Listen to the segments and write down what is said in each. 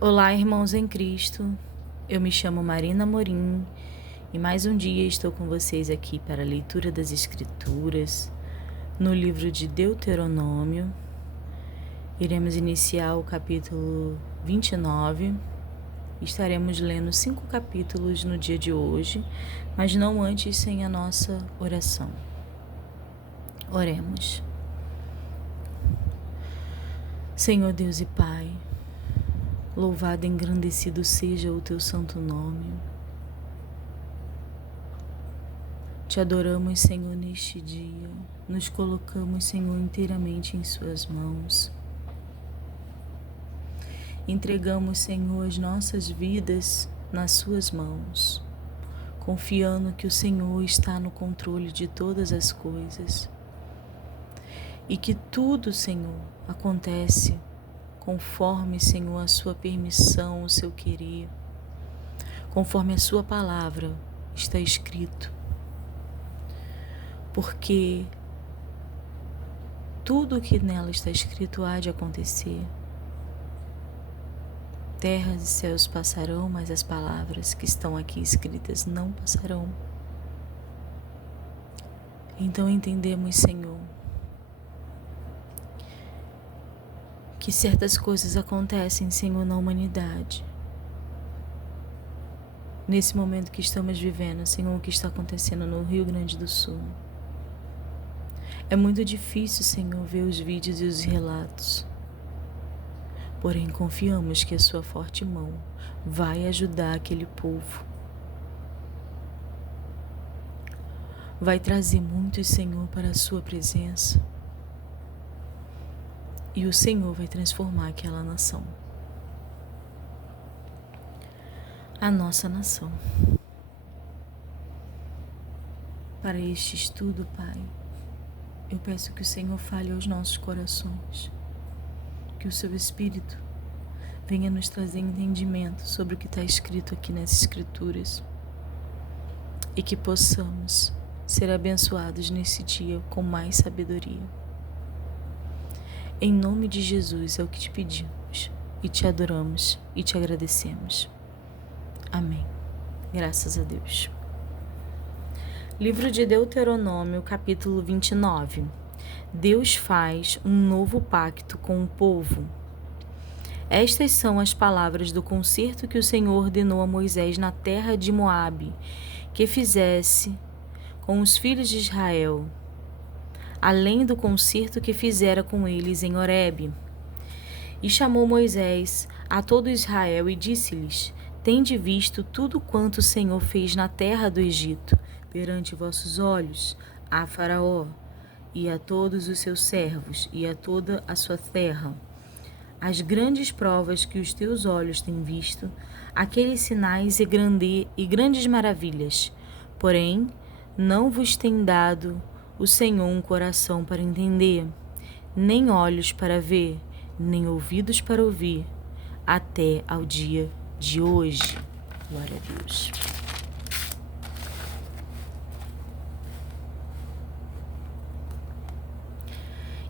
Olá, irmãos em Cristo. Eu me chamo Marina Morim e mais um dia estou com vocês aqui para a leitura das Escrituras no livro de Deuteronômio. Iremos iniciar o capítulo 29. Estaremos lendo 5 capítulos no dia de hoje, mas não antes sem a nossa oração. Oremos. Senhor Deus e Pai, louvado e engrandecido seja o teu santo nome. Te adoramos, Senhor, neste dia. Nos colocamos, Senhor, inteiramente em suas mãos. Entregamos, Senhor, as nossas vidas nas suas mãos, confiando que o Senhor está no controle de todas as coisas e que tudo, Senhor, acontece conforme, Senhor, a sua permissão, o seu querer, conforme a sua palavra está escrito. Porque tudo o que nela está escrito há de acontecer. Terras e céus passarão, mas as palavras que estão aqui escritas não passarão. Então entendemos, Senhor, que certas coisas acontecem, Senhor, na humanidade. Nesse momento que estamos vivendo, Senhor, o que está acontecendo no Rio Grande do Sul. É muito difícil, Senhor, ver os vídeos e os relatos. Porém, confiamos que a sua forte mão vai ajudar aquele povo. Vai trazer muitos, Senhor, para a sua presença. E o Senhor vai transformar aquela nação. A nossa nação. Para este estudo, Pai, eu peço que o Senhor fale aos nossos corações, que o seu Espírito venha nos trazer entendimento sobre o que está escrito aqui nas Escrituras e que possamos ser abençoados nesse dia com mais sabedoria. Em nome de Jesus é o que te pedimos e te adoramos e te agradecemos. Amém. Graças a Deus. Livro de Deuteronômio, capítulo 29. Deus faz um novo pacto com o povo. Estas são as palavras do concerto que o Senhor ordenou a Moisés na terra de Moabe, que fizesse com os filhos de Israel, além do concerto que fizera com eles em Horebe. E chamou Moisés a todo Israel e disse-lhes: Tende visto tudo quanto o Senhor fez na terra do Egito, perante vossos olhos, a Faraó, e a todos os seus servos, e a toda a sua terra. As grandes provas que os teus olhos têm visto, aqueles sinais e grandes maravilhas. Porém, não vos tem dado o Senhor um coração para entender, nem olhos para ver, nem ouvidos para ouvir, até ao dia de hoje. Glória a Deus.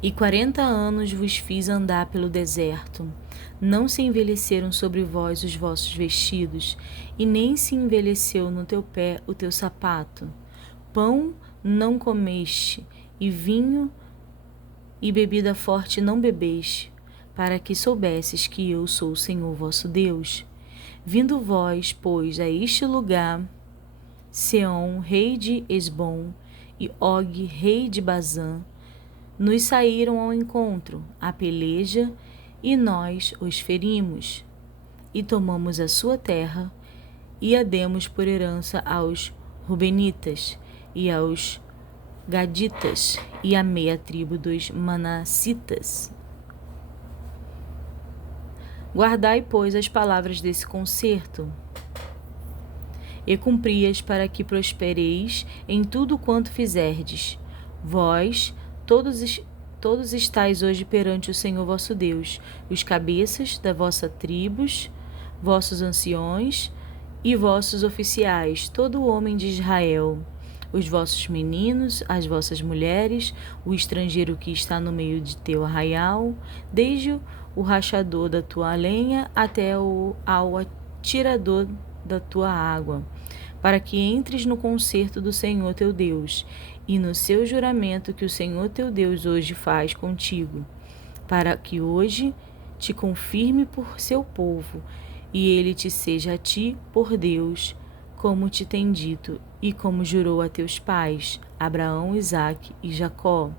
E 40 anos vos fiz andar pelo deserto. Não se envelheceram sobre vós os vossos vestidos, e nem se envelheceu no teu pé o teu sapato. Pão não comeste, e vinho e bebida forte não bebeste, para que soubesses que eu sou o Senhor vosso Deus. Vindo vós, pois, a este lugar, Seom, rei de Esbom, e Og, rei de Bazã, nos saíram ao encontro, a peleja, e nós os ferimos, e tomamos a sua terra, e a demos por herança aos Rubenitas, e aos Gaditas, e à meia tribo dos Manassitas. Guardai, pois, as palavras desse concerto, e cumpri-as para que prospereis em tudo quanto fizerdes. Vós, todos estáis hoje perante o Senhor vosso Deus, os cabeças da vossa tribos, vossos anciões e vossos oficiais, todo o homem de Israel, os vossos meninos, as vossas mulheres, o estrangeiro que está no meio de teu arraial, desde o rachador da tua lenha até ao atirador da tua água, para que entres no concerto do Senhor teu Deus e no seu juramento que o Senhor teu Deus hoje faz contigo, para que hoje te confirme por seu povo e ele te seja a ti por Deus, como te tem dito e como jurou a teus pais, Abraão, Isaque e Jacó.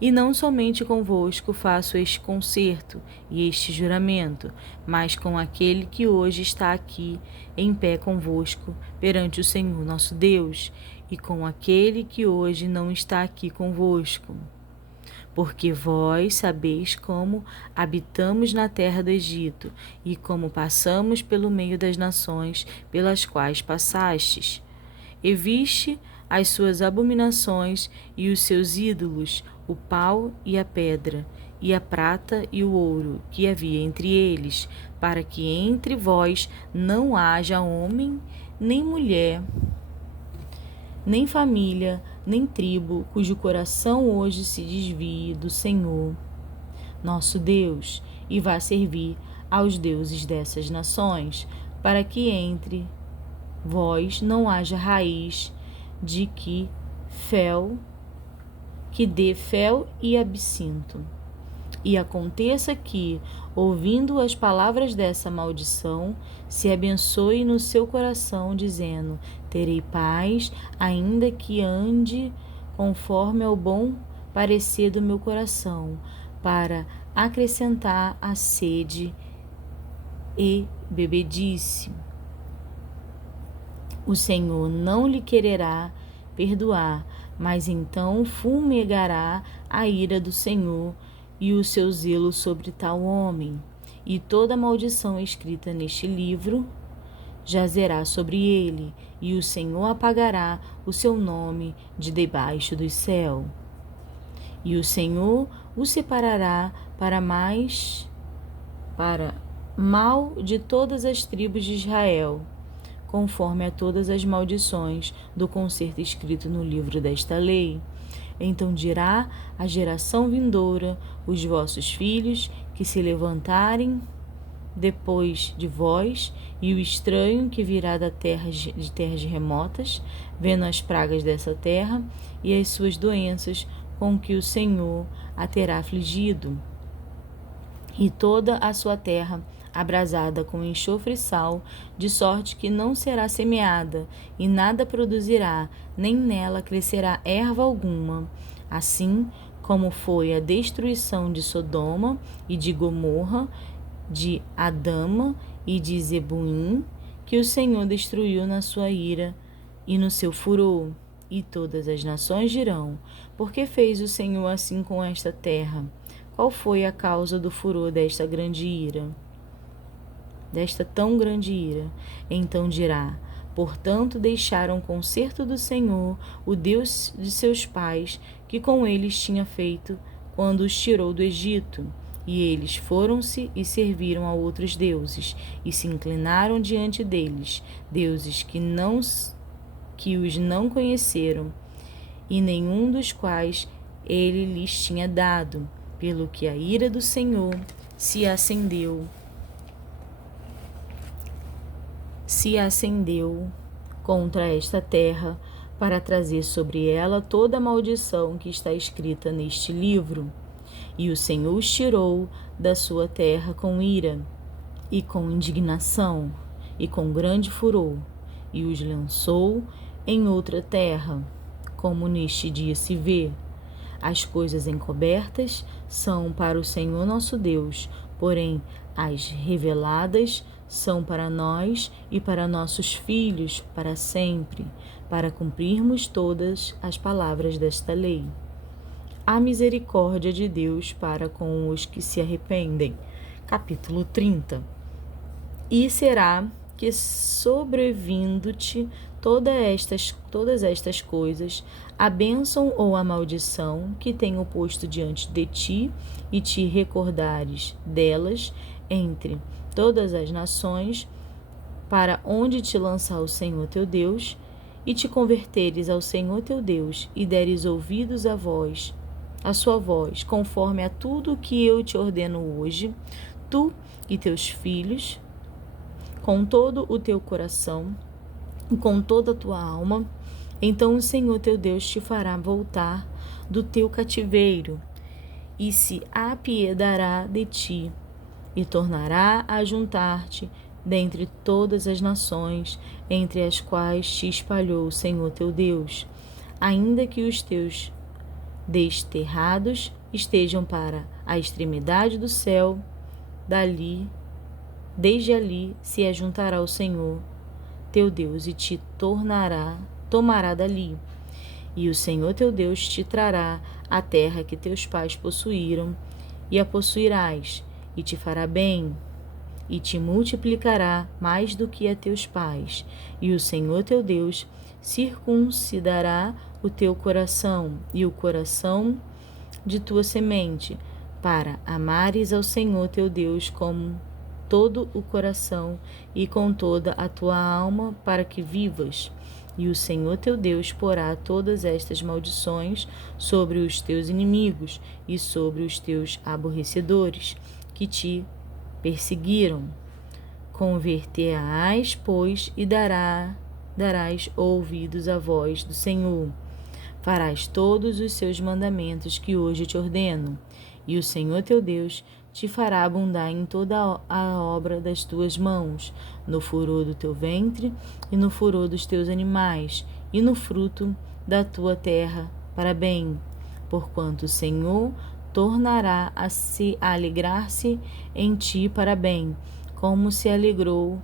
E não somente convosco faço este concerto e este juramento, mas com aquele que hoje está aqui em pé convosco perante o Senhor nosso Deus, e com aquele que hoje não está aqui convosco. Porque vós sabeis como habitamos na terra do Egito, e como passamos pelo meio das nações pelas quais passastes. E viste as suas abominações e os seus ídolos, o pau e a pedra, e a prata e o ouro que havia entre eles, para que entre vós não haja homem, nem mulher, nem família, nem tribo, cujo coração hoje se desvie do Senhor, nosso Deus, e vá servir aos deuses dessas nações, para que entre vós não haja raiz de que dê fel e absinto. E aconteça que, ouvindo as palavras dessa maldição, se abençoe no seu coração, dizendo: terei paz, ainda que ande conforme ao bom parecer do meu coração, para acrescentar a sede e bebedice. O Senhor não lhe quererá perdoar, mas então fumegará a ira do Senhor e o seu zelo sobre tal homem, e toda maldição escrita neste livro jazerá sobre ele, e o Senhor apagará o seu nome de debaixo do céu. E o Senhor o separará para mal de todas as tribos de Israel, conforme a todas as maldições do concerto escrito no livro desta lei. Então dirá a geração vindoura, os vossos filhos, que se levantarem depois de vós, e o estranho que virá de terras remotas, vendo as pragas dessa terra e as suas doenças com que o Senhor a terá afligido, e toda a sua terra abrasada com enxofre e sal, de sorte que não será semeada, e nada produzirá, nem nela crescerá erva alguma. Assim como foi a destruição de Sodoma e de Gomorra, de Adama e de Zeboim, que o Senhor destruiu na sua ira e no seu furor. E todas as nações dirão: por que fez o Senhor assim com esta terra? Qual foi a causa do furor desta grande ira? Desta tão grande ira? Então dirá: portanto deixaram o concerto do Senhor, o Deus de seus pais, que com eles tinha feito quando os tirou do Egito. E eles foram-se e serviram a outros deuses, e se inclinaram diante deles, deuses que os não conheceram, e nenhum dos quais ele lhes tinha dado, pelo que a ira do Senhor se acendeu contra esta terra, para trazer sobre ela toda a maldição que está escrita neste livro. E o Senhor os tirou da sua terra com ira, e com indignação, e com grande furor, e os lançou em outra terra, como neste dia se vê. As coisas encobertas são para o Senhor nosso Deus, porém as reveladas são para nós e para nossos filhos para sempre, para cumprirmos todas as palavras desta lei. A misericórdia de Deus para com os que se arrependem. Capítulo 30. E será que, sobrevindo-te todas estas coisas, a bênção ou a maldição que tenho posto diante de ti, e te recordares delas entre todas as nações, para onde te lançar o Senhor teu Deus, e te converteres ao Senhor teu Deus, e deres ouvidos à voz a sua voz, conforme a tudo o que eu te ordeno hoje, tu e teus filhos, com todo o teu coração e com toda a tua alma, então o Senhor teu Deus te fará voltar do teu cativeiro e se apiedará de ti e tornará a juntar-te dentre todas as nações entre as quais te espalhou o Senhor teu Deus, ainda que os teus desterrados estejam para a extremidade do céu, desde ali se ajuntará o Senhor teu Deus e te tomará dali. E o Senhor teu Deus te trará a terra que teus pais possuíram, e a possuirás, e te fará bem, e te multiplicará mais do que a teus pais. E o Senhor teu Deus circuncidará o teu coração e o coração de tua semente, para amares ao Senhor teu Deus com todo o coração e com toda a tua alma, para que vivas. E o Senhor teu Deus porá todas estas maldições sobre os teus inimigos e sobre os teus aborrecedores, que te perseguiram. Converter-ás, pois, e darás ouvidos à voz do Senhor. Farás todos os seus mandamentos que hoje te ordeno, e o Senhor teu Deus te fará abundar em toda a obra das tuas mãos, no furor do teu ventre e no furor dos teus animais, e no fruto da tua terra para bem, porquanto o Senhor tornará a alegrar-se em ti para bem, como se alegrou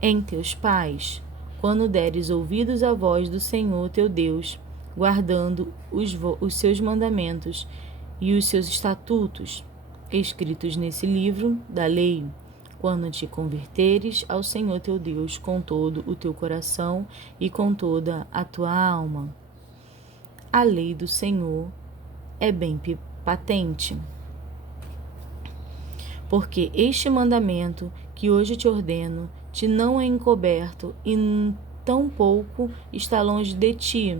em teus pais, quando deres ouvidos à voz do Senhor teu Deus, guardando os seus mandamentos e os seus estatutos, escritos nesse livro da lei, quando te converteres ao Senhor teu Deus com todo o teu coração e com toda a tua alma. A lei do Senhor é bem patente, porque este mandamento que hoje te ordeno te não é encoberto e tampouco está longe de ti.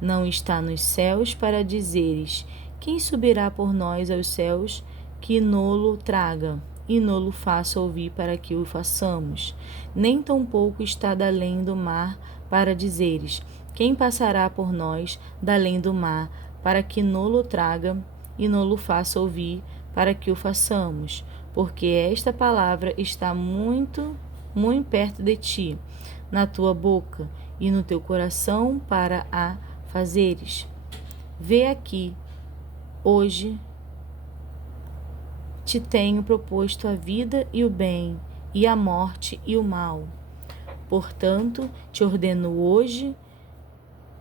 Não está nos céus para dizeres: quem subirá por nós aos céus, que nolo traga e nolo faça ouvir para que o façamos. Nem tampouco está da além do mar para dizeres: quem passará por nós da além do mar, para que nolo traga e nolo faça ouvir para que o façamos. Porque esta palavra está muito, muito perto de ti, na tua boca e no teu coração, para a fazeres. Vê aqui, hoje te tenho proposto a vida e o bem, e a morte e o mal. Portanto, te ordeno hoje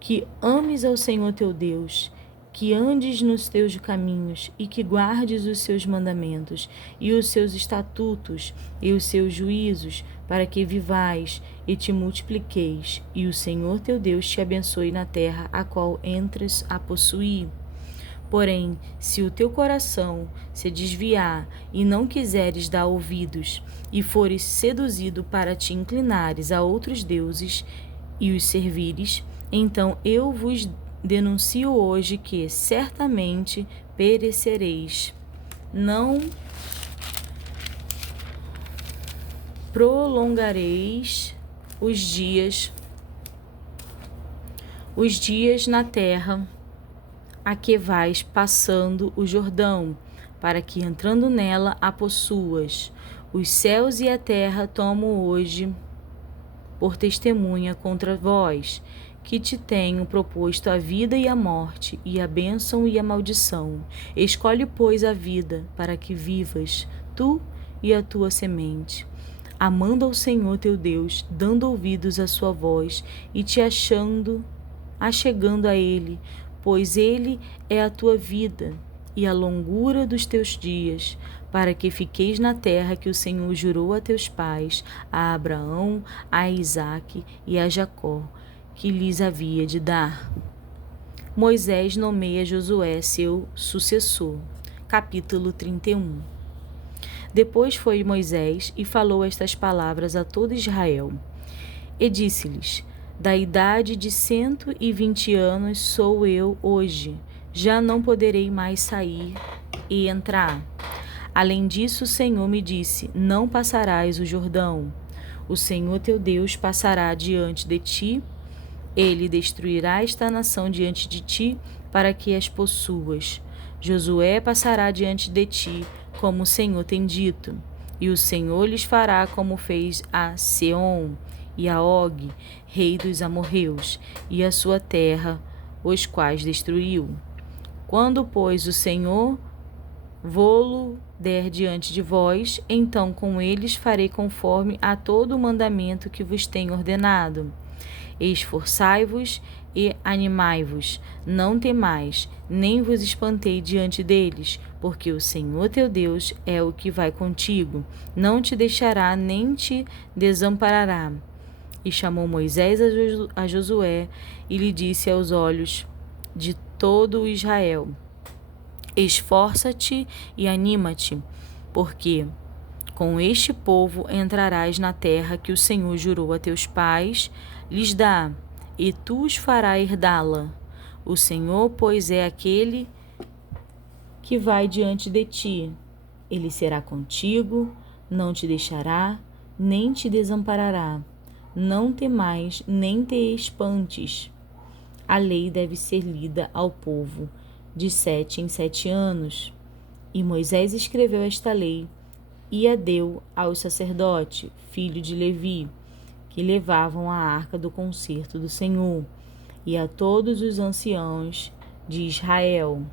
que ames ao Senhor teu Deus, que andes nos teus caminhos e que guardes os seus mandamentos e os seus estatutos e os seus juízos, para que vivais e te multipliqueis, e o Senhor teu Deus te abençoe na terra a qual entras a possuir. Porém, se o teu coração se desviar e não quiseres dar ouvidos, e fores seduzido para te inclinares a outros deuses e os servires, então eu vos denuncio hoje que certamente perecereis. Não prolongareis os dias na terra a que vais passando o Jordão, para que entrando nela a possuas. Os céus e a terra tomo hoje por testemunha contra vós, que te tenho proposto a vida e a morte, e a bênção e a maldição. Escolhe, pois, a vida, para que vivas, tu e a tua semente, amando ao Senhor teu Deus, dando ouvidos à sua voz, e te achegando a Ele, pois Ele é a tua vida e a longura dos teus dias, para que fiqueis na terra que o Senhor jurou a teus pais, a Abraão, a Isaque e a Jacó, que lhes havia de dar. Moisés nomeia Josué seu sucessor. Capítulo 31. Depois foi Moisés e falou estas palavras a todo Israel. E disse-lhes: da idade de 120 anos sou eu hoje. já não poderei mais sair e entrar. Além disso, o Senhor me disse: não passarás o Jordão. O Senhor teu Deus passará diante de ti. Ele destruirá esta nação diante de ti, para que as possuas. Josué passará diante de ti, como o Senhor tem dito. E o Senhor lhes fará como fez a Seom e a Og, rei dos amorreus, e a sua terra, os quais destruiu. Quando, pois, o Senhor vô-lo der diante de vós, então com eles farei conforme a todo o mandamento que vos tenho ordenado. Esforçai-vos e animai-vos, não temais, nem vos espantei diante deles, porque o Senhor teu Deus é o que vai contigo, não te deixará nem te desamparará. E chamou Moisés a Josué e lhe disse aos olhos de todo o Israel: esforça-te e anima-te, porque com este povo entrarás na terra que o Senhor jurou a teus pais lhes dar, e tu os farás herdá-la. O Senhor, pois, é aquele que vai diante de ti. Ele será contigo, não te deixará, nem te desamparará. Não temais, nem te espantes. A lei deve ser lida ao povo de 7 em 7 anos. E Moisés escreveu esta lei e a deu ao sacerdote, filho de Levi, que levavam a arca do concerto do Senhor, e a todos os anciãos de Israel.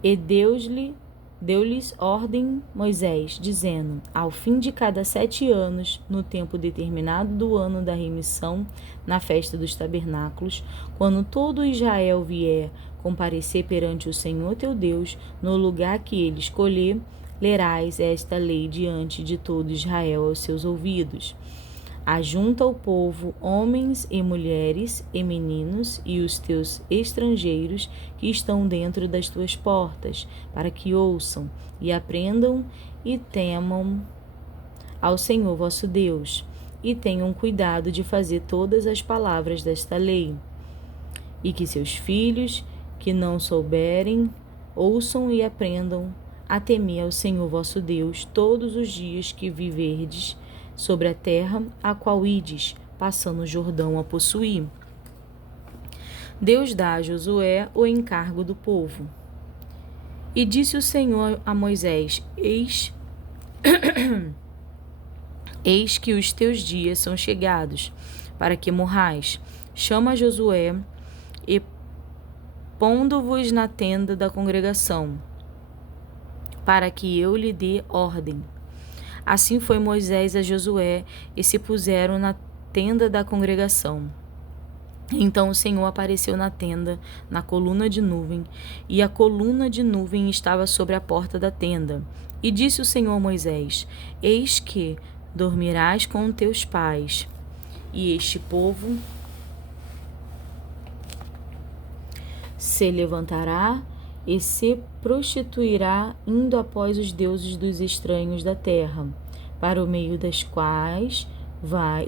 E deu-lhes ordem Moisés, dizendo: ao fim de cada 7 anos, no tempo determinado do ano da remissão, na festa dos tabernáculos, quando todo Israel vier comparecer perante o Senhor teu Deus, no lugar que ele escolher, lerás esta lei diante de todo Israel aos seus ouvidos. Ajunta o povo, homens e mulheres e meninos, e os teus estrangeiros que estão dentro das tuas portas, para que ouçam e aprendam e temam ao Senhor vosso Deus, e tenham cuidado de fazer todas as palavras desta lei. E que seus filhos, que não souberem, ouçam e aprendam a temer ao Senhor vosso Deus todos os dias que viverdes sobre a terra a qual ides, passando o Jordão a possuir. Deus dá a Josué o encargo do povo. E disse o Senhor a Moisés: Eis que os teus dias são chegados, para que morrais. Chama Josué e pondo-vos na tenda da congregação, para que eu lhe dê ordem. Assim foi Moisés a Josué, e se puseram na tenda da congregação. Então o Senhor apareceu na tenda, na coluna de nuvem, e a coluna de nuvem estava sobre a porta da tenda. E disse o Senhor a Moisés: Eis que dormirás com teus pais, e este povo se levantará e se prostituirá, indo após os deuses dos estranhos da terra, para o meio dos quais vai,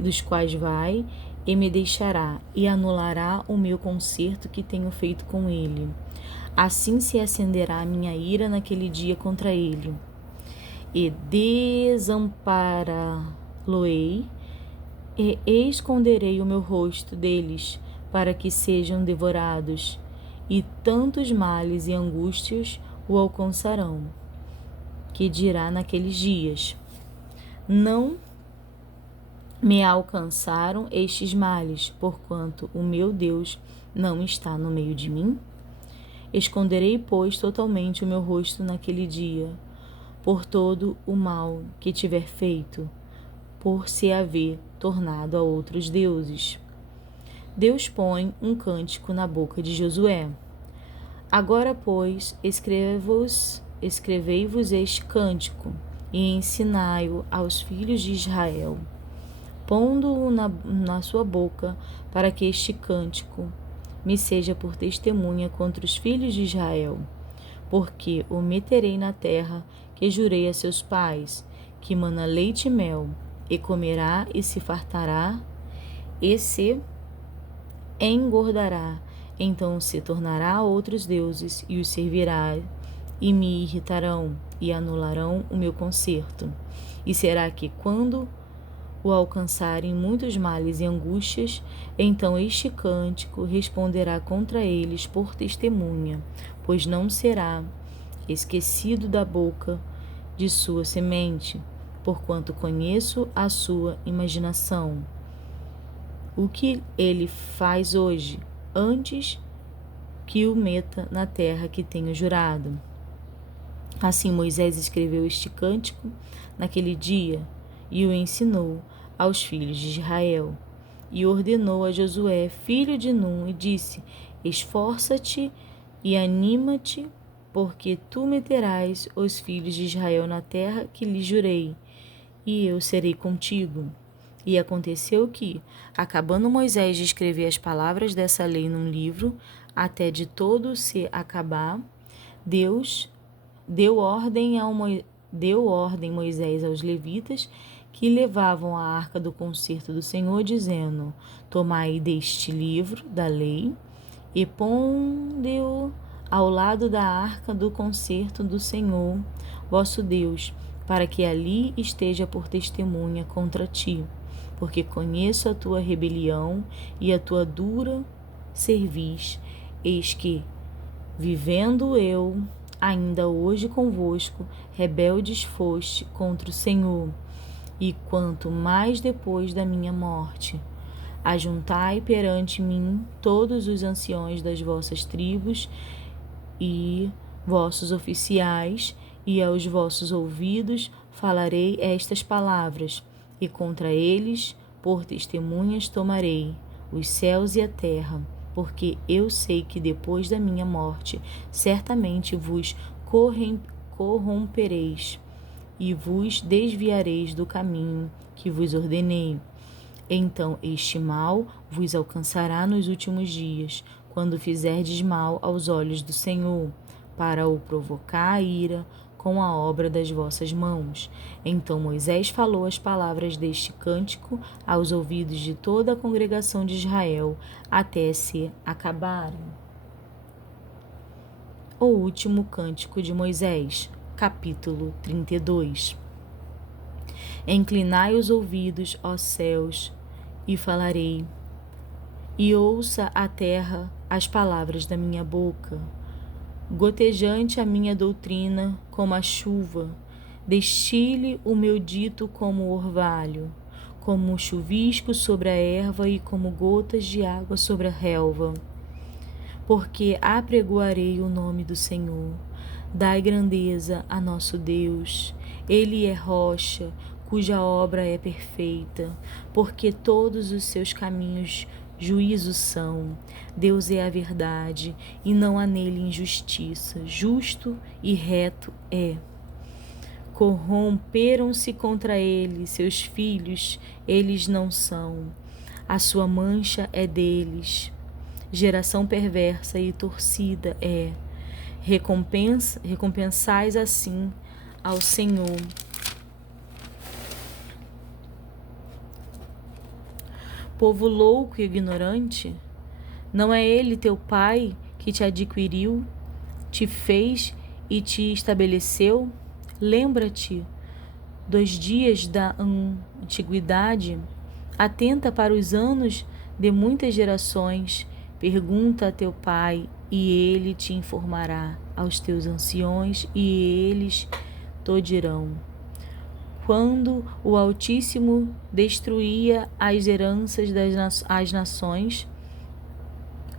e me deixará, e anulará o meu concerto que tenho feito com ele. Assim se acenderá a minha ira naquele dia contra ele, e desampará-lo-ei, e esconderei o meu rosto deles, para que sejam devorados, e tantos males e angústias o alcançarão, que dirá naqueles dias: não me alcançaram estes males, porquanto o meu Deus não está no meio de mim? Esconderei, pois, totalmente o meu rosto naquele dia, por todo o mal que tiver feito, por se haver tornado a outros deuses. Deus põe um cântico na boca de Josué. Agora, pois, escrevei-vos este cântico, e ensinai-o aos filhos de Israel, pondo-o na sua boca, para que este cântico me seja por testemunha contra os filhos de Israel, porque o meterei na terra que jurei a seus pais, que mana leite e mel, e comerá e se fartará, e se engordará Então se tornará a outros deuses e os servirá, e me irritarão e anularão o meu concerto. E será que, quando o alcançarem muitos males e angústias, então este cântico responderá contra eles por testemunha, pois não será esquecido da boca de sua semente, porquanto conheço a sua imaginação. O que ele faz hoje, antes que o meta na terra que tenho jurado. Assim Moisés escreveu este cântico naquele dia e o ensinou aos filhos de Israel. E ordenou a Josué, filho de Num, e disse: Esforça-te e anima-te, porque tu meterás os filhos de Israel na terra que lhes jurei, e eu serei contigo. E aconteceu que, acabando Moisés de escrever as palavras dessa lei num livro, até de todo se acabar, Deus deu ordem Moisés aos levitas que levavam a arca do concerto do Senhor, dizendo: Tomai deste livro da lei e ponde-o ao lado da arca do concerto do Senhor, vosso Deus, para que ali esteja por testemunha contra ti, porque conheço a tua rebelião e a tua dura cerviz. Eis que, vivendo eu ainda hoje convosco, rebeldes foste contra o Senhor, e quanto mais depois da minha morte. Ajuntai perante mim todos os anciões das vossas tribos e vossos oficiais, e aos vossos ouvidos falarei estas palavras, e contra eles por testemunhas tomarei os céus e a terra, porque eu sei que depois da minha morte certamente vos corrompereis e vos desviareis do caminho que vos ordenei. Então este mal vos alcançará nos últimos dias, quando fizerdes mal aos olhos do Senhor, para o provocar a ira com a obra das vossas mãos. Então Moisés falou as palavras deste cântico aos ouvidos de toda a congregação de Israel, até se acabarem. O último cântico de Moisés, capítulo 32. Inclinai os ouvidos, ó céus, e falarei, e ouça a terra as palavras da minha boca. Gotejante a minha doutrina como a chuva, destile o meu dito como o orvalho, como o chuvisco sobre a erva e como gotas de água sobre a relva. Porque apregoarei o nome do Senhor. Dai grandeza a nosso Deus. Ele é rocha, cuja obra é perfeita, porque todos os seus caminhos juízo são. Deus é a verdade, e não há nele injustiça. Justo e reto é. Corromperam-se contra ele seus filhos, eles não são. A sua mancha é deles. Geração perversa e torcida é. Recompensais assim ao Senhor. Povo louco e ignorante, não é ele teu pai que te adquiriu, te fez e te estabeleceu? Lembra-te dos dias da antiguidade, atenta para os anos de muitas gerações, pergunta a teu pai e ele te informará, aos teus anciões e eles te dirão. Quando o Altíssimo destruía as heranças das nações,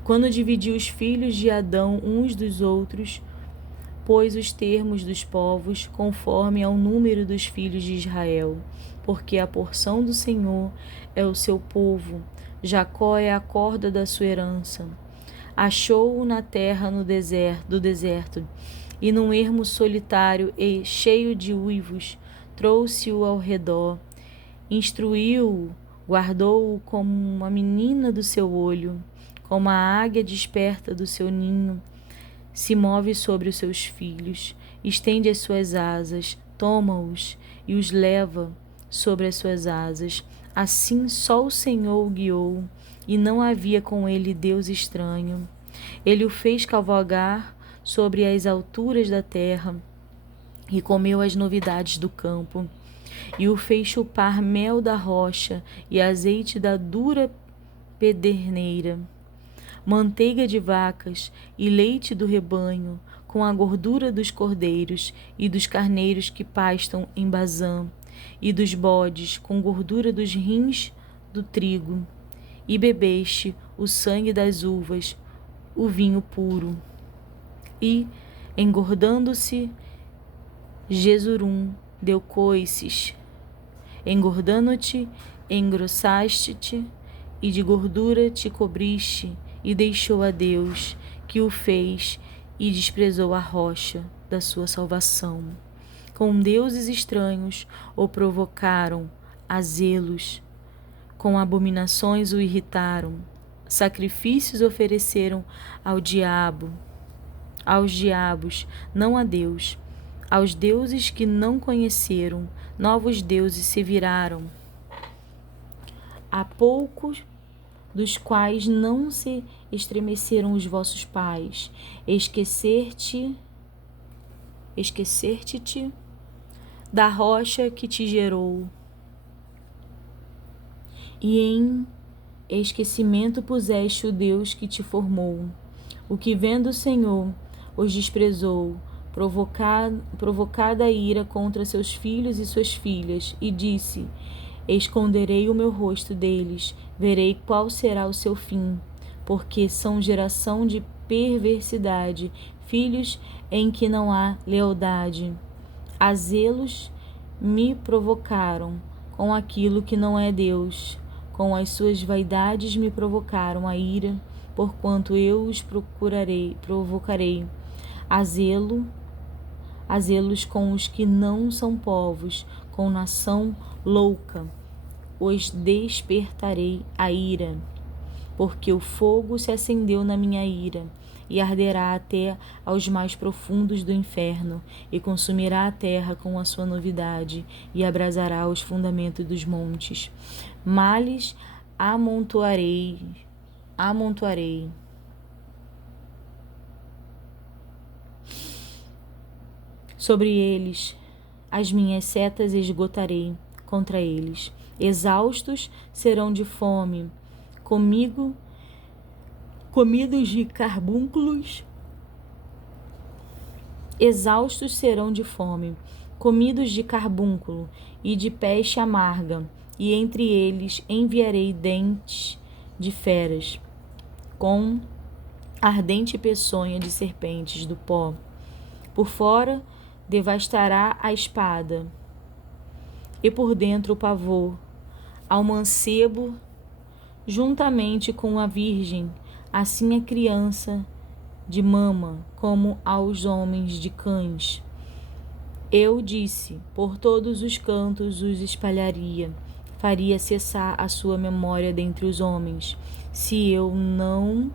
quando dividiu os filhos de Adão uns dos outros, pôs os termos dos povos conforme ao número dos filhos de Israel, porque a porção do Senhor é o seu povo, Jacó é a corda da sua herança. Achou-o na terra do deserto, e num ermo solitário e cheio de uivos, trouxe-o ao redor, instruiu-o, guardou-o como uma menina do seu olho, como a águia desperta do seu ninho, se move sobre os seus filhos, estende as suas asas, toma-os e os leva sobre as suas asas. Assim só o Senhor o guiou, e não havia com ele Deus estranho. Ele o fez cavalgar sobre as alturas da terra e comeu as novidades do campo, e o fez chupar mel da rocha e azeite da dura pederneira, manteiga de vacas e leite do rebanho, com a gordura dos cordeiros e dos carneiros que pastam em Bazã, e dos bodes, com gordura dos rins do trigo. E bebeste o sangue das uvas, o vinho puro. E, engordando-se, Jesurum deu coices. Engordando-te, engrossaste-te, e de gordura te cobriste, e deixou a Deus, que o fez, e desprezou a rocha da sua salvação. Com deuses estranhos o provocaram a zelos, com abominações o irritaram, sacrifícios ofereceram aos diabos, não a Deus, aos deuses que não conheceram, novos deuses se viraram, há poucos dos quais não se estremeceram os vossos pais, esquecer-te da rocha que te gerou, e em esquecimento puseste o Deus que te formou, o que vendo o Senhor os desprezou, provocada a ira contra seus filhos e suas filhas, e disse: esconderei o meu rosto deles, verei qual será o seu fim, porque são geração de perversidade, filhos em que não há lealdade. A zelos me provocaram com aquilo que não é Deus, com as suas vaidades me provocaram a ira, porquanto eu os provocarei a zelos com os que não são povos, com nação louca, os despertarei a ira, porque o fogo se acendeu na minha ira, e arderá até aos mais profundos do inferno, e consumirá a terra com a sua novidade, e abrasará os fundamentos dos montes. Males amontoarei. Sobre eles as minhas setas esgotarei contra eles. Exaustos serão de fome, comidos de carbúnculos. Exaustos serão de fome, comidos de carbúnculo e de peste amarga, e entre eles enviarei dentes de feras, com ardente peçonha de serpentes do pó. Por fora devastará a espada, e por dentro o pavor, ao mancebo, juntamente com a virgem, assim a criança de mama, como aos homens de cães. Eu disse, por todos os cantos os espalharia, faria cessar a sua memória dentre os homens, se eu não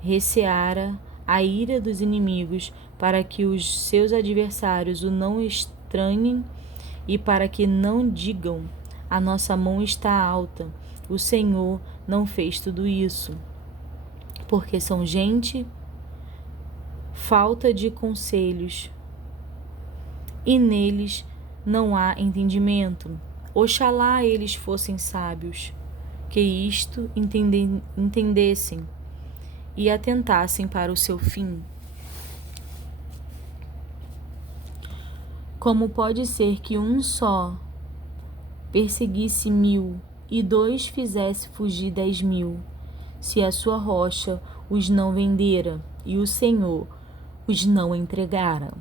receara a ira dos inimigos, para que os seus adversários o não estranhem e para que não digam: a nossa mão está alta, o Senhor não fez tudo isso. Porque são gente falta de conselhos, e neles não há entendimento. Oxalá eles fossem sábios, que isto entendessem e atentassem para o seu fim. Como pode ser que um só perseguisse 1000 e 2 fizesse fugir 10.000, se a sua rocha os não vendera e o Senhor os não entregara?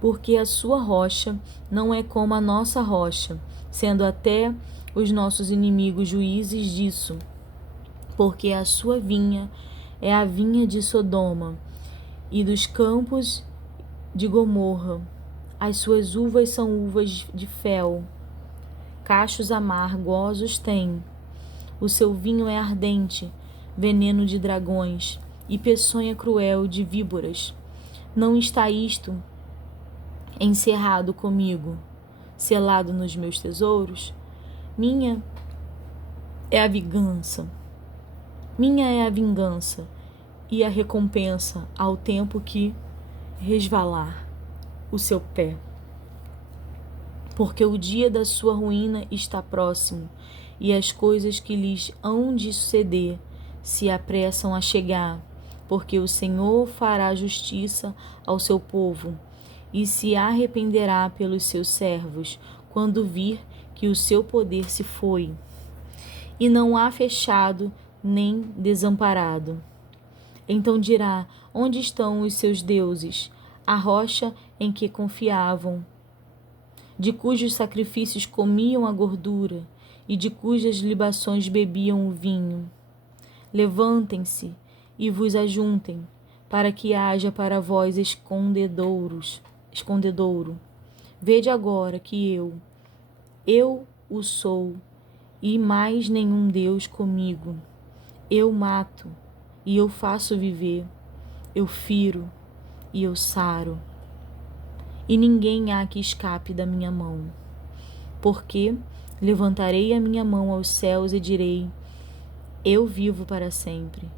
Porque a sua rocha não é como a nossa rocha, sendo até os nossos inimigos juízes disso. Porque a sua vinha é a vinha de Sodoma e dos campos de Gomorra. As suas uvas são uvas de fel, cachos amargosos tem. O seu vinho é ardente, veneno de dragões e peçonha cruel de víboras. Não está isto encerrado comigo, selado nos meus tesouros? Minha é a vingança. Minha é a vingança e a recompensa ao tempo que resvalar o seu pé. Porque o dia da sua ruína está próximo, e as coisas que lhes hão de suceder se apressam a chegar, porque o Senhor fará justiça ao seu povo, e se arrependerá pelos seus servos, quando vir que o seu poder se foi, e não há fechado nem desamparado. Então dirá: onde estão os seus deuses, a rocha em que confiavam, de cujos sacrifícios comiam a gordura e de cujas libações bebiam o vinho? Levantem-se e vos ajuntem, para que haja para vós escondedouro. Vede agora que eu o sou, e mais nenhum Deus comigo. Eu mato e eu faço viver, eu firo e eu saro, e ninguém há que escape da minha mão. Porque levantarei a minha mão aos céus e direi: eu vivo para sempre.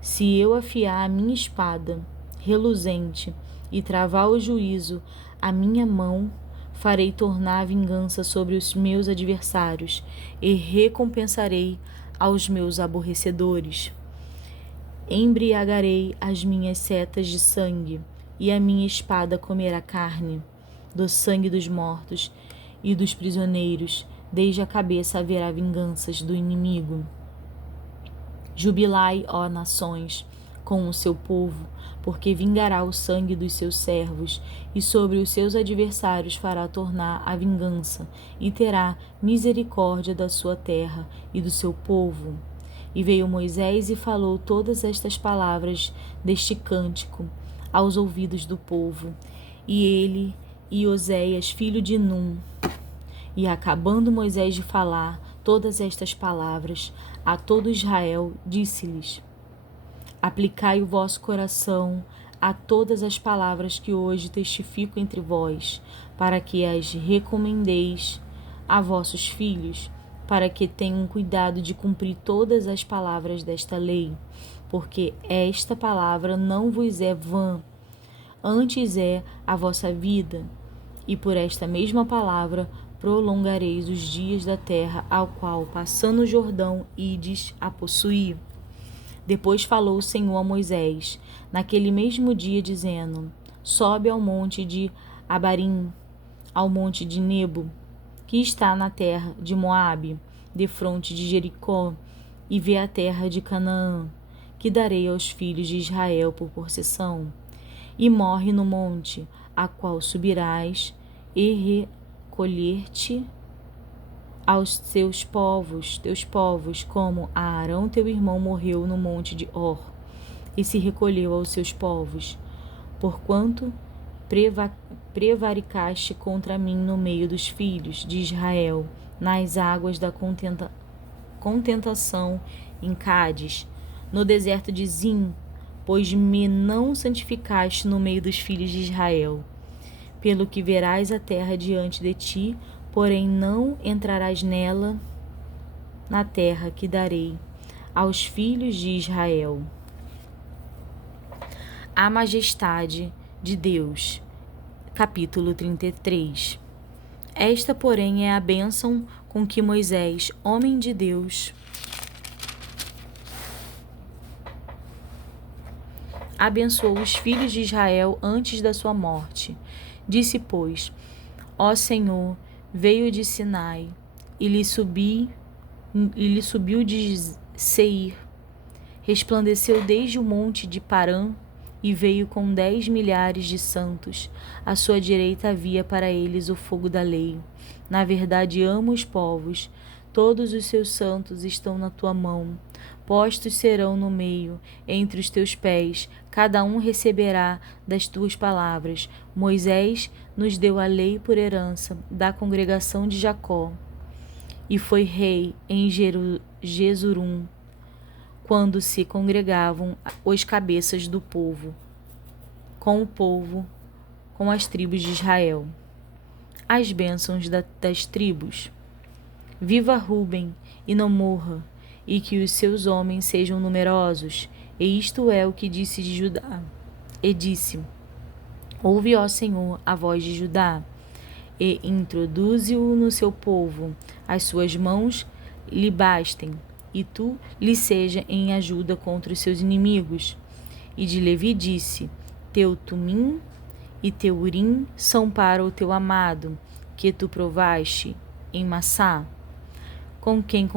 Se eu afiar a minha espada reluzente e travar o juízo a minha mão, farei tornar a vingança sobre os meus adversários e recompensarei aos meus aborrecedores. Embriagarei as minhas setas de sangue, e a minha espada comerá carne do sangue dos mortos e dos prisioneiros, desde a cabeça haverá vinganças do inimigo. Jubilai, ó nações, com o seu povo, porque vingará o sangue dos seus servos, e sobre os seus adversários fará tornar a vingança, e terá misericórdia da sua terra e do seu povo. E veio Moisés e falou todas estas palavras deste cântico aos ouvidos do povo, e ele e Oséias, filho de Num. E acabando Moisés de falar todas estas palavras a todo Israel, disse-lhes: aplicai o vosso coração a todas as palavras que hoje testifico entre vós, para que as recomendeis a vossos filhos, para que tenham cuidado de cumprir todas as palavras desta lei, porque esta palavra não vos é vã, antes é a vossa vida, e por esta mesma palavra prolongareis os dias da terra, ao qual, passando o Jordão, ides a possuir. Depois falou o Senhor a Moisés, naquele mesmo dia, dizendo: sobe ao monte de Abarim, ao monte de Nebo, que está na terra de Moabe, defronte de Jericó, e vê a terra de Canaã, que darei aos filhos de Israel por possessão. E morre no monte, a qual subirás, e recolher-te aos teus povos, como Arão teu irmão morreu no monte de Hor, e se recolheu aos seus povos, porquanto prevaricaste contra mim no meio dos filhos de Israel, nas águas da contentação em Cádiz, no deserto de Zim, pois me não santificaste no meio dos filhos de Israel. Pelo que verás a terra diante de ti, porém não entrarás nela, na terra que darei aos filhos de Israel. A majestade de Deus. Capítulo 33. Esta, porém, é a bênção com que Moisés, homem de Deus, abençoou os filhos de Israel antes da sua morte. Disse, pois: ó Senhor, veio de Sinai, e lhe subiu de Seir, resplandeceu desde o monte de Parã, e veio com 10 milhares de santos. À sua direita havia para eles o fogo da lei. Na verdade, amo os povos, todos os seus santos estão na tua mão. Postos serão no meio, entre os teus pés, cada um receberá das tuas palavras. Moisés nos deu a lei por herança da congregação de Jacó, e foi rei em Jesurum, quando se congregavam os cabeças do povo, com as tribos de Israel. As bênçãos das tribos. Viva Ruben, e não morra, e que os seus homens sejam numerosos. E isto é o que disse de Judá. E disse: Ouve, ó Senhor, a voz de Judá, e introduze-o no seu povo. As suas mãos lhe bastem, e tu lhe seja em ajuda contra os seus inimigos. E de Levi disse: Teu Tumim e teu Urim são para o teu amado, que tu provaste em Massá, com quem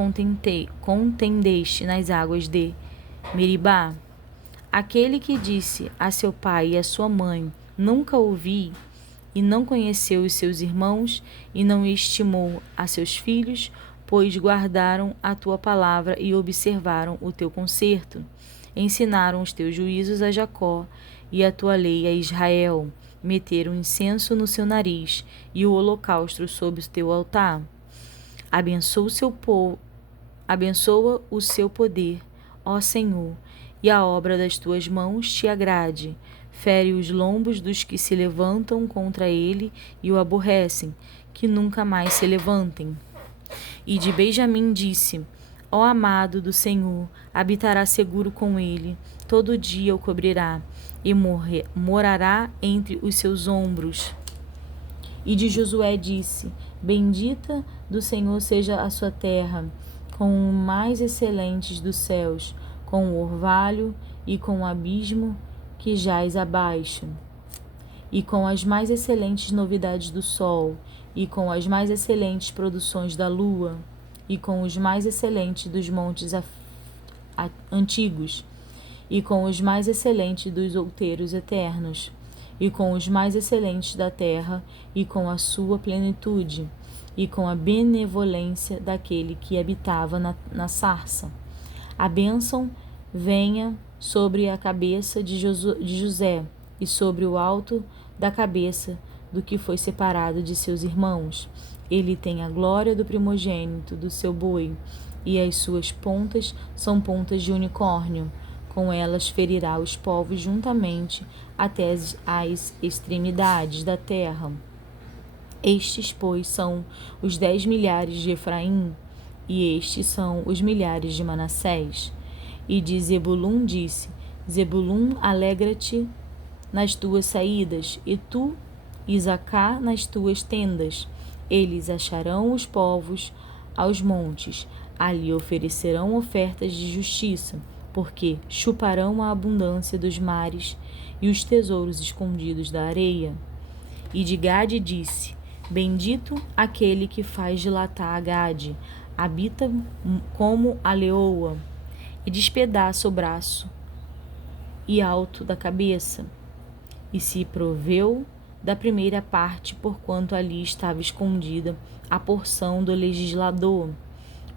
contendeste nas águas de Meribá. Aquele que disse a seu pai e a sua mãe: Nunca ouvi, e não conheceu os seus irmãos, e não estimou a seus filhos, pois guardaram a tua palavra e observaram o teu concerto. Ensinaram os teus juízos a Jacó e a tua lei a Israel. Meteram incenso no seu nariz e o holocausto sob o teu altar. Abençoa o seu poder, ó Senhor, e a obra das tuas mãos te agrade. Fere os lombos dos que se levantam contra ele e o aborrecem, que nunca mais se levantem. E de Benjamim disse: Ó amado do Senhor, habitará seguro com ele, todo dia o cobrirá, e morará entre os seus ombros. E de Josué disse: Bendita do Senhor seja a sua terra, com os mais excelentes dos céus, com o orvalho e com o abismo que jaz abaixo, e com as mais excelentes novidades do sol, e com as mais excelentes produções da lua, e com os mais excelentes dos montes antigos, e com os mais excelentes dos outeiros eternos, e com os mais excelentes da terra, e com a sua plenitude, e com a benevolência daquele que habitava na sarça. A bênção venha sobre a cabeça de José, e sobre o alto da cabeça do que foi separado de seus irmãos. Ele tem a glória do primogênito do seu boi, e as suas pontas são pontas de unicórnio. Com elas ferirá os povos juntamente até as extremidades da terra. Estes, pois, são os 10 milhares de Efraim, e estes são os milhares de Manassés. E de Zebulun disse: Zebulun, alegra-te nas tuas saídas, e tu, Isacar, nas tuas tendas. Eles acharão os povos aos montes, ali oferecerão ofertas de justiça, porque chuparão a abundância dos mares e os tesouros escondidos da areia. E de Gade disse: Bendito aquele que faz dilatar a Gade, habita como a leoa, e despedaça o braço e alto da cabeça, e se proveu da primeira parte, porquanto ali estava escondida a porção do legislador.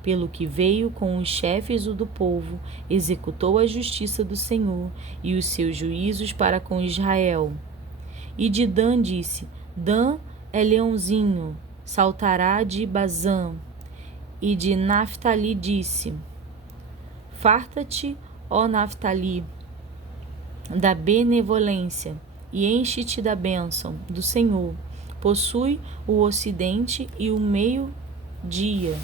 Pelo que veio com os chefes do povo, executou a justiça do Senhor e os seus juízos para com Israel. E de Dan disse: Dan é leãozinho, saltará de Bazã. E de Naftali disse: Farta-te, ó Naftali, da benevolência, e enche-te da bênção do Senhor. Possui o ocidente e o meio-dia.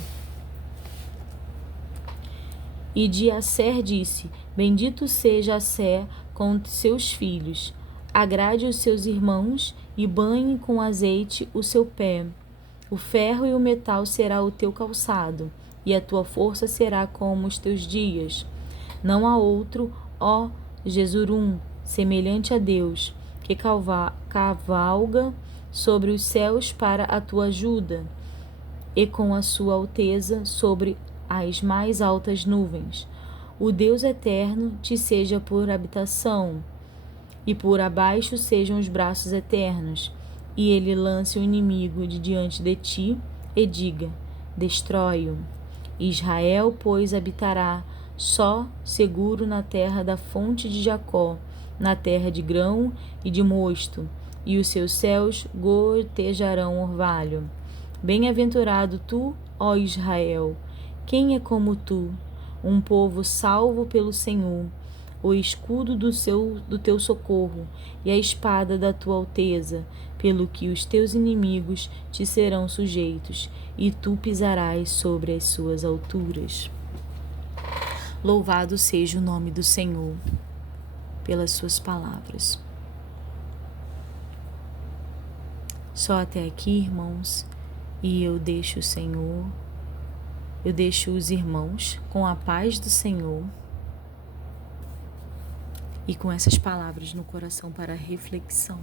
E de Asser disse: Bendito seja Asser com seus filhos. Agrade os seus irmãos e banhe com azeite o seu pé. O ferro e o metal será o teu calçado, e a tua força será como os teus dias. Não há outro, ó Jesurum, semelhante a Deus, que cavalga sobre os céus para a tua ajuda, e com a sua alteza sobre as mais altas nuvens. O Deus eterno te seja por habitação, e por abaixo sejam os braços eternos, e ele lance o inimigo de diante de ti, e diga: destrói-o. Israel, pois, habitará só seguro na terra da fonte de Jacó, na terra de grão e de mosto, e os seus céus gotejarão orvalho. Bem-aventurado tu, ó Israel! Quem é como tu? Um povo salvo pelo Senhor, o escudo do teu socorro e a espada da tua alteza, pelo que os teus inimigos te serão sujeitos, e tu pisarás sobre as suas alturas. Louvado seja o nome do Senhor pelas suas palavras. Só até aqui, irmãos, e eu deixo o Senhor, eu deixo os irmãos com a paz do Senhor e com essas palavras no coração para reflexão.